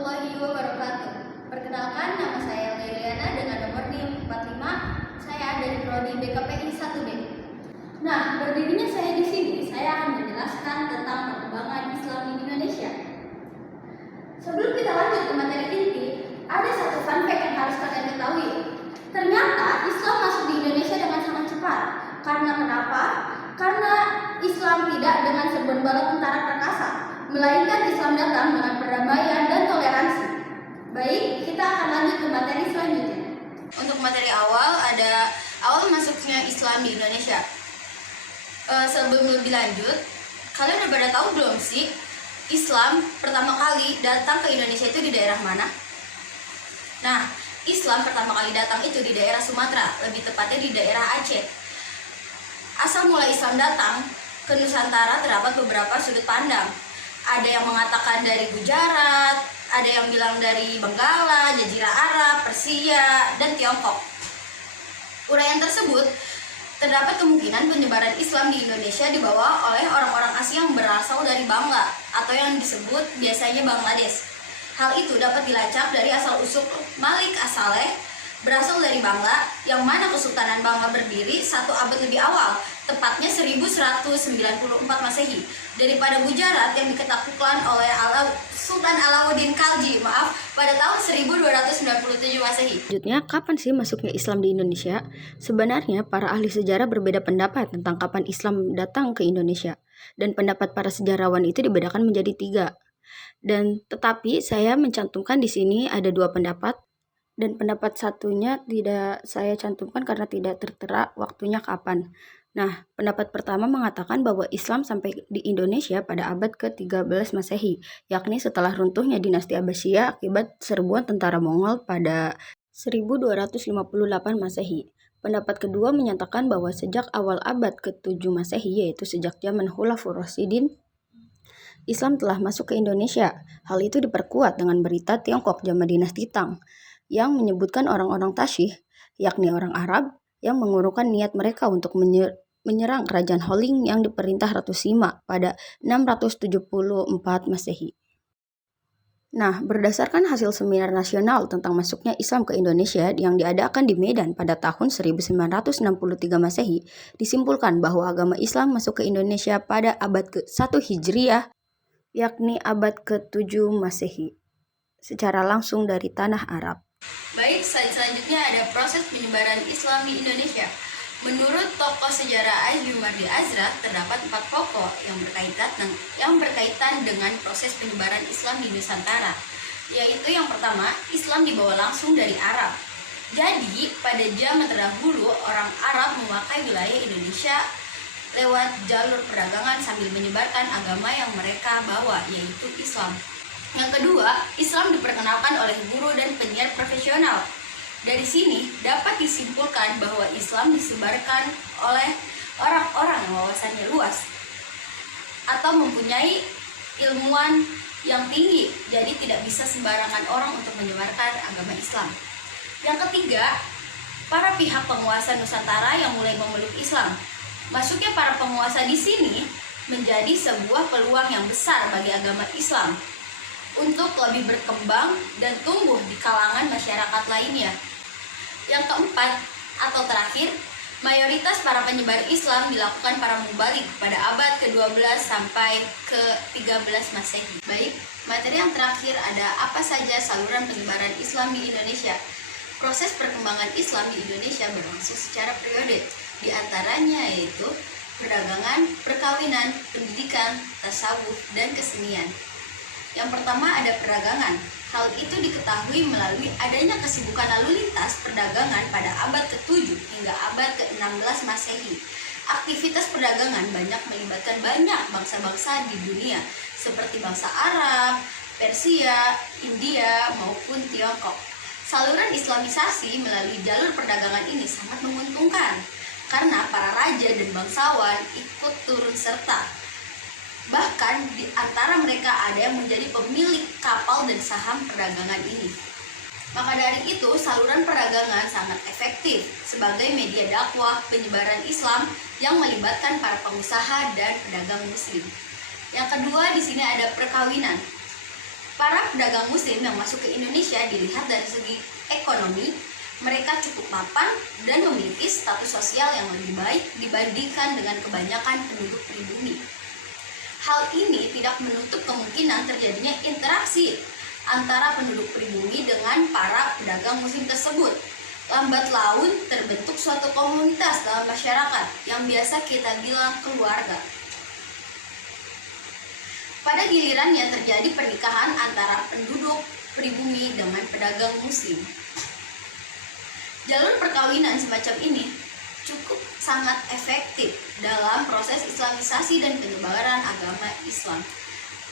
warahmatullahi wabarakatuh. Perkenalkan, nama saya Leiliana dengan nomor NIM 45. Saya dari prodi BKPI 1B. Nah, berdirinya saya di sini, saya akan menjelaskan tentang perkembangan Islam di Indonesia. Sebelum kita lanjut ke materi inti, ada satu fun fact yang harus kalian ketahui. Ternyata Islam masuk di Indonesia dengan sangat cepat. Karena kenapa? Karena Islam tidak dengan serbuan bala tentara perkasa, melainkan Islam datang dengan perdamaian dan toleransi. Baik, kita akan lanjut ke materi selanjutnya. Untuk materi awal, ada awal masuknya Islam di Indonesia. Sebelum lebih lanjut, kalian udah pada tahu belum sih Islam pertama kali datang ke Indonesia itu di daerah mana? Nah, Islam pertama kali datang itu di daerah Sumatera, lebih tepatnya di daerah Aceh. Asal mula Islam datang ke Nusantara terdapat beberapa sudut pandang. Ada yang mengatakan dari Gujarat, ada yang bilang dari Benggala, Jazirah Arab, Persia, dan Tiongkok. Uraian tersebut terdapat kemungkinan penyebaran Islam di Indonesia dibawa oleh orang-orang Asia yang berasal dari Bangla atau yang disebut biasanya Bangladesh. Hal itu dapat dilacak dari asal-usul Malik As-Saleh berasal dari Bangla, yang mana Kesultanan Bangla berdiri 1 abad lebih awal, tepatnya 1194 Masehi, daripada Gujarat yang ditaklukkan oleh Sultan Alauddin Khalji pada tahun 1297 Masehi. Selanjutnya, kapan sih masuknya Islam di Indonesia? Sebenarnya para ahli sejarah berbeda pendapat tentang kapan Islam datang ke Indonesia, dan pendapat para sejarawan itu dibedakan menjadi 3. Tetapi saya mencantumkan di sini ada 2 pendapat. Dan pendapat satunya tidak saya cantumkan karena tidak tertera waktunya kapan. Nah, pendapat pertama mengatakan bahwa Islam sampai di Indonesia pada abad ke-13 Masehi, yakni setelah runtuhnya dinasti Abbasiyah akibat serbuan tentara Mongol pada 1258 Masehi. Pendapat kedua menyatakan bahwa sejak awal abad ke-7 Masehi, yaitu sejak zaman Khulafaur Rasyidin, Islam telah masuk ke Indonesia. Hal itu diperkuat dengan berita Tiongkok zaman dinasti Tang, yang menyebutkan orang-orang Tasyih, yakni orang Arab, yang mengurungkan niat mereka untuk menyerang kerajaan Holing yang diperintah Ratu Sima pada 674 Masehi. Nah, berdasarkan hasil seminar nasional tentang masuknya Islam ke Indonesia yang diadakan di Medan pada tahun 1963 Masehi, disimpulkan bahwa agama Islam masuk ke Indonesia pada abad ke-1 Hijriah, yakni abad ke-7 Masehi, secara langsung dari tanah Arab. Baik, selanjutnya ada proses penyebaran Islam di Indonesia. Menurut tokoh sejarah Al-Jumardi Azra, terdapat 4 pokok yang berkaitan dengan proses penyebaran Islam di Nusantara. Yaitu yang pertama, Islam dibawa langsung dari Arab. Jadi, pada zaman terdahulu, orang Arab memakai wilayah Indonesia lewat jalur perdagangan sambil menyebarkan agama yang mereka bawa, yaitu Islam. Yang kedua, Islam diperkenalkan oleh guru dan penyiar profesional. Dari sini dapat disimpulkan bahwa Islam disebarkan oleh orang-orang yang wawasannya luas atau mempunyai ilmuwan yang tinggi, jadi tidak bisa sembarangan orang untuk menyebarkan agama Islam. Yang ketiga, para pihak penguasa Nusantara yang mulai memeluk Islam. Masuknya para penguasa di sini menjadi sebuah peluang yang besar bagi agama Islam untuk lebih berkembang dan tumbuh di kalangan masyarakat lainnya. Yang keempat atau terakhir, mayoritas para penyebar Islam dilakukan para mubalik pada abad ke-12 sampai ke-13 Masehi. Baik, materi yang terakhir ada apa saja saluran penyebaran Islam di Indonesia. Proses perkembangan Islam di Indonesia berlangsung secara periode, di antaranya yaitu perdagangan, perkawinan, pendidikan, tasawuf, dan kesenian. Yang pertama ada perdagangan. Hal itu diketahui melalui adanya kesibukan lalu lintas perdagangan pada abad ke-7 hingga abad ke-16 Masehi. Aktivitas perdagangan banyak melibatkan banyak bangsa-bangsa di dunia, seperti bangsa Arab, Persia, India, maupun Tiongkok. Saluran Islamisasi melalui jalur perdagangan ini sangat menguntungkan, karena para raja dan bangsawan ikut turun serta. Bahkan di antara mereka ada yang menjadi pemilik kapal dan saham perdagangan ini. Maka dari itu, saluran perdagangan sangat efektif sebagai media dakwah penyebaran Islam yang melibatkan para pengusaha dan pedagang muslim. Yang kedua, di sini ada perkawinan. Para pedagang muslim yang masuk ke Indonesia dilihat dari segi ekonomi, mereka cukup mapan dan memiliki status sosial yang lebih baik dibandingkan dengan kebanyakan penduduk pribumi. Hal ini tidak menutup kemungkinan terjadinya interaksi antara penduduk pribumi dengan para pedagang muslim tersebut. Lambat laun terbentuk suatu komunitas dalam masyarakat yang biasa kita bilang keluarga. Pada gilirannya terjadi pernikahan antara penduduk pribumi dengan pedagang muslim. Jalur perkawinan semacam ini cukup sangat efektif dalam proses islamisasi dan penyebaran agama Islam.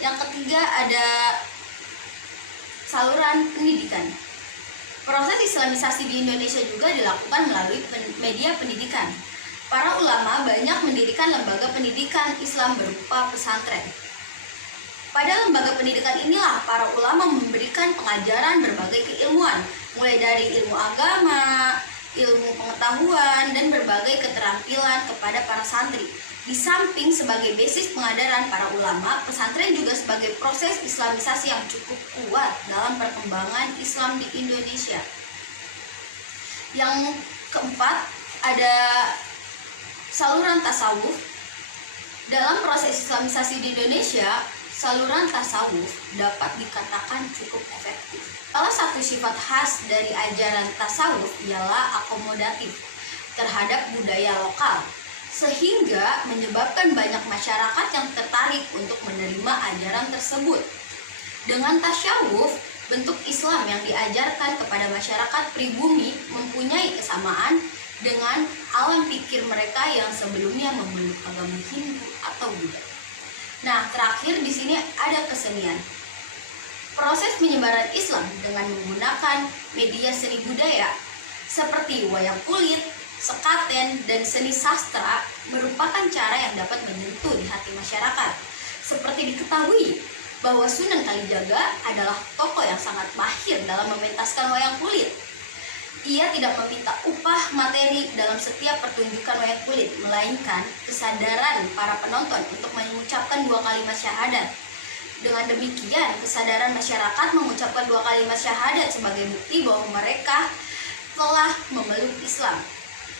Yang ketiga ada saluran pendidikan. Proses islamisasi di Indonesia juga dilakukan melalui media pendidikan. Para ulama banyak mendirikan lembaga pendidikan Islam berupa pesantren. Pada lembaga pendidikan inilah para ulama memberikan pengajaran berbagai keilmuan, mulai dari ilmu agama, ilmu pengetahuan, dan berbagai keterampilan kepada para santri. Di samping sebagai basis pengajaran para ulama, pesantren juga sebagai proses islamisasi yang cukup kuat dalam perkembangan Islam di Indonesia. Yang keempat, ada saluran tasawuf. Dalam proses islamisasi di Indonesia, saluran tasawuf dapat dikatakan cukup efektif. Salah satu sifat khas dari ajaran tasawuf ialah akomodatif terhadap budaya lokal, sehingga menyebabkan banyak masyarakat yang tertarik untuk menerima ajaran tersebut. Dengan tasawuf, bentuk Islam yang diajarkan kepada masyarakat pribumi mempunyai kesamaan dengan alam pikir mereka yang sebelumnya memeluk agama Hindu atau Buddha. Nah, terakhir di sini ada kesenian. Proses penyebaran Islam dengan menggunakan media seni budaya seperti wayang kulit, sekaten, dan seni sastra merupakan cara yang dapat menyentuh di hati masyarakat. Seperti diketahui bahwa Sunan Kalijaga adalah tokoh yang sangat mahir dalam mementaskan wayang kulit. Ia tidak meminta upah materi dalam setiap pertunjukan wayang kulit, melainkan kesadaran para penonton untuk mengucapkan 2 kalimat syahadat. Dengan demikian, kesadaran masyarakat mengucapkan 2 kalimat syahadat sebagai bukti bahwa mereka telah memeluk Islam.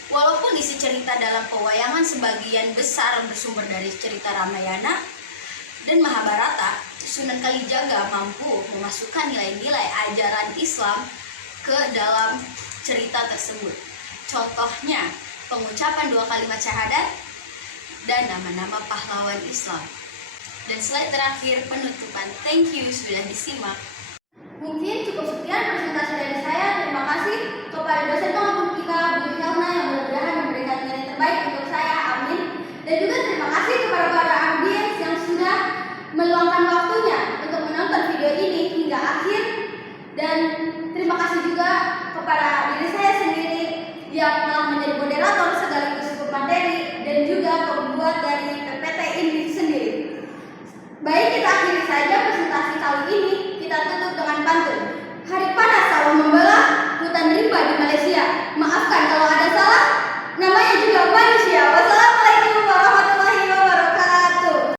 Walaupun isi cerita dalam pewayangan sebagian besar bersumber dari cerita Ramayana dan Mahabharata, Sunan Kalijaga mampu memasukkan nilai-nilai ajaran Islam ke dalam cerita tersebut. Contohnya, pengucapan 2 kalimat syahadat dan nama-nama pahlawan Islam. Dan slide terakhir penutupan. Thank you sudah disimak. Mungkin cukup sekian presentasi dari saya. Terima kasih kepada dosen pengampu kita, Bu Helna, yang mudah-mudahan memberikan nilai terbaik untuk saya. Amin. Dan juga terima kasih kepada para audiens yang sudah meluangkan waktunya untuk menonton video ini hingga akhir. Dan terima kasih juga kepada diri saya sendiri yang telah menjadi moderator sekaligus pemateri dan juga pembuat dari PPT ini sendiri. Baik, kita akhiri saja